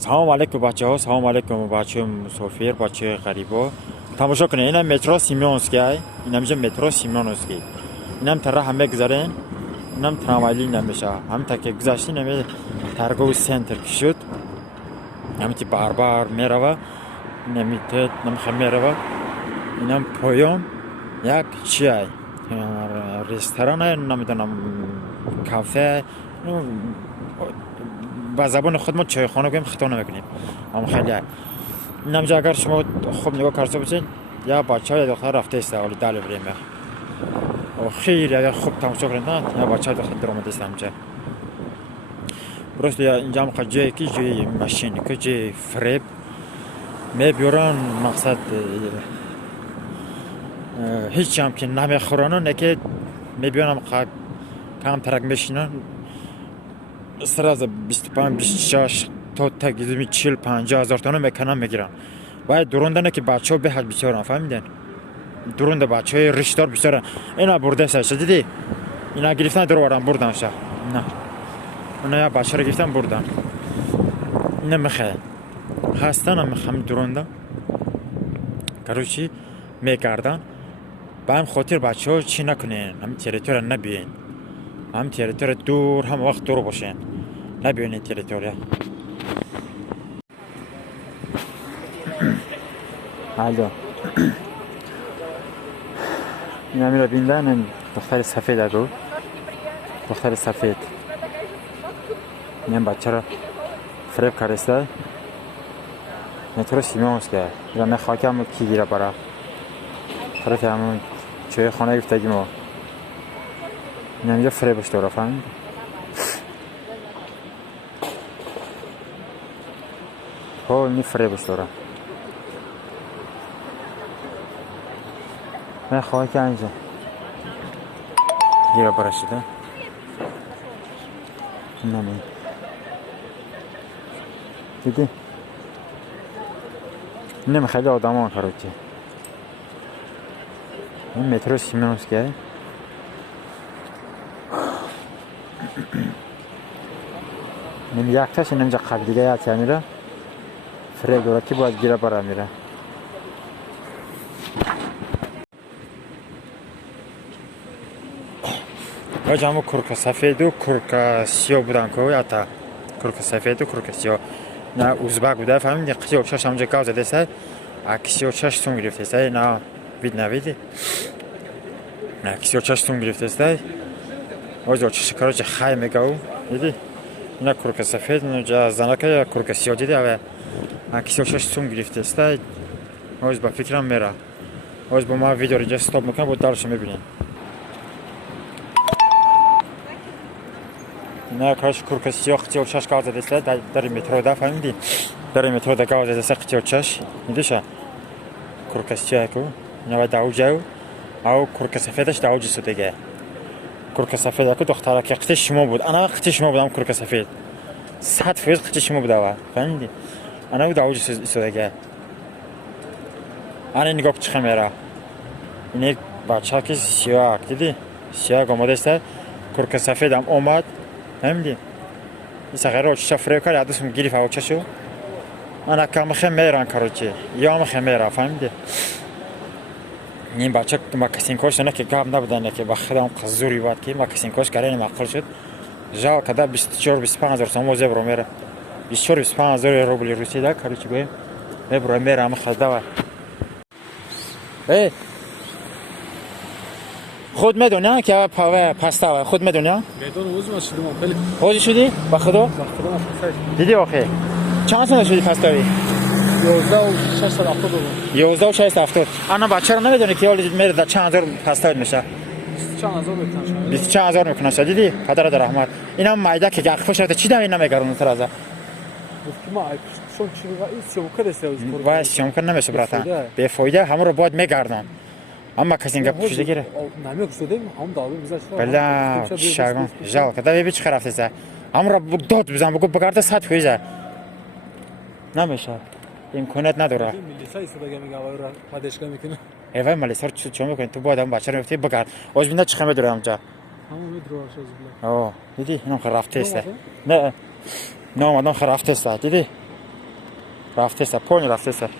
سلام علیکم بچه ها، سلام علیکم بچه مسافر، بچه غریبا. تماشا کنید، اینم مترو سیمونسکی، اینم مترو سیمونسکی. اینم تره همه گذارن، اینم تراموایی نمیشه. هم تا که گذاشتیم نمی ترگو سنتر شد. نمی تی بار میره، نمی ت نمی میره. اینم پایان یک چیه؟ رستوران نمیدونم کافه. با زبان خودمون چایخانه بگیم خطا نمیکنیم. اما خیلی اینجا اگر شما خوب نگاه کرده باشید یا بچه یا دختر رفته است ولی دل بریم خیلی اگر خوب تماشا کنید یا بچه دختر درآمده است اینجا برست اینجا هم جایی که جای ماشین که جای فریب میبرن مقصد هیچ هم که نمیخورن نه که میبرن کم ترک میشینن سراز 25 26 تا تقریبا 40 50 هزار تومان میکنن میگیرن باید دروندنه که بچه‌ها به حد بیچارن فهمیدین درونده بچه‌های ریشدار بیچاره اینا برده سش دیدی اینا گرفتن درو بردن شه نه اونا یا بچه رو گرفتن بردن نمیخه هستن هم میخوام درونده کاروچی میکردن با هم خاطر بچه‌ها چی نکنین هم تریتور نبین هم تریتور دور هم وقت دور باشین نبینین تریتوریا الو این همی را بیندن این دختر سفید اگو دختر سفید این بچه را فریب کرسته مترو سیمونسکی یا نخواهی همون کی گیره برا طرف همون چه خانه گفتگی ما این همینجا فریبش داره فهمید ها اینی فریبش داره من خواهی که اینجا گیره برشیده نمی دیدی اینم خیلی آدم ها خروچی این مترو سیمونسکی نمی یک تاش اینجا قبل دیگه یاد میره فریب داره که باید گیره برا میره باید همون کرک سفید و کرک سیاه بودن که یا تا کرک سفید و کرک سیاه نه اوزبک بوده فهمیدی قصی و چش همونجا گاز زده است کسی و چش سون گرفته است نه بید نویدی نه کسی و چش سون گرفته است اوز و چش کارو چه خیلی میگو دیدی اینا کرک سفید اینجا زنکه یا کرک سیاه دیدی اوه کسی و چش سون گرفته است اوز با فکرم میره اوز با ما ویدیو رو اینجا ستاپ میکنم بود دارش میبینیم نه کارش کرک سیاه قطی و چش گاز زده است در مترو ده فهمیدی در مترو ده گاز زده است قطی و چش میدیشه کرک سیاه کو نه داوجو او کرک سفیدش داوجی سودگه کرک سفید که دختره که قطی شما بود انا قطی شما بودم کرک سفید 100% قطی شما بود فهمیدی انا داوجی سودگه انا نگاه چه خمیره این بچه که سیاه دیدی سیاه آماده است کرک سفید هم اومد فهمیدی این سخره چه فریب کرد یادم گیری فاوچه شو انا کم خمیران کاروچی یا هم خمیره فهمیدی این بچه ما کسین کوش نه که گاب نبودن که با خودم قزوری بود که ما کسین کوش کردن معقول شد جا کدا 24 25 هزار تومان زبر میره 24 25 هزار روبل روسی دا کاروچی گویم زبر میره هم خدا و خود میدونی که پاوه پاستا خود میدونی میدون وزم شدم خیلی خوشی شدی با خدا دیدی آخه چند سال شدی پاستایی 11 و 670 انا بچه رو نمیدونی که حالی میره در چند هزار پاستا میشه 24,000 میکنه دیدی پدر در رحمت اینا مایده که گخ فشرده چی دمی نمیگرونه تر از وای شمکن نمیشه براتا به فایده همون رو باید میگردن اما کسی گپ پوشیده گیره بله شاگان جال کدا ببین چه خرافته است همون رو داد بزن بگو بگرده 100 فیزه نمیشه امکانات نداره ایوه مالیسار چه میکنی تو باید هم بچه رو میفتی بگرد آج بینده چه خمه دوره همجا دیدی اینم خرافته است نه آمدن خرافته است دیدی رفته سه پونی رفته سه